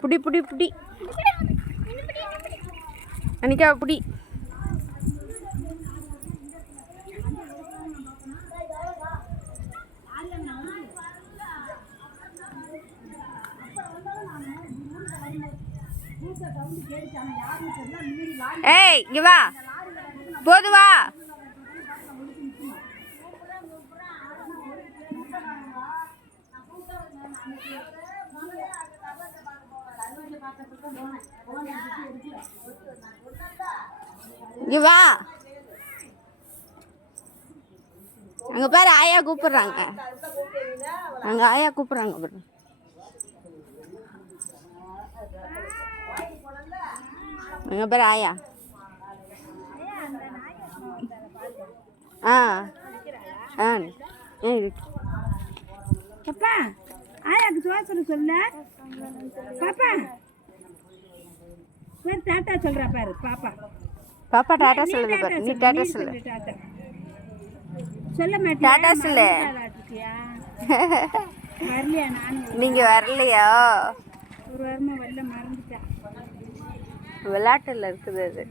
புடி புடி புடி அன்னிக்கா புடி. ஏய் இங்க வா, போது வா. இங்க வா, அங்க பாரு ஆயா கூப்பிடுறாங்க, அங்க ஆயா கூப்பிடுறாங்க பாரு. அங்க பாரு ஆயா. பாப்பா ஆயாக்கு சோசனை சொல்ல. பாப்பா பேர் டாட்டா சொல்றா பாரு. பாப்பா பாப்பா டாட்டா சொல்லுது பாரு. நீ டாட்டா சொல்லு. சொல்ல மாட்டேன். டாட்டா சொல்லு. வரலையா? நான் நீங்க வரலையா? ஒரு வாரமா வரல, மறந்துட்டேன். விளையாட்டுல இருக்குது அது.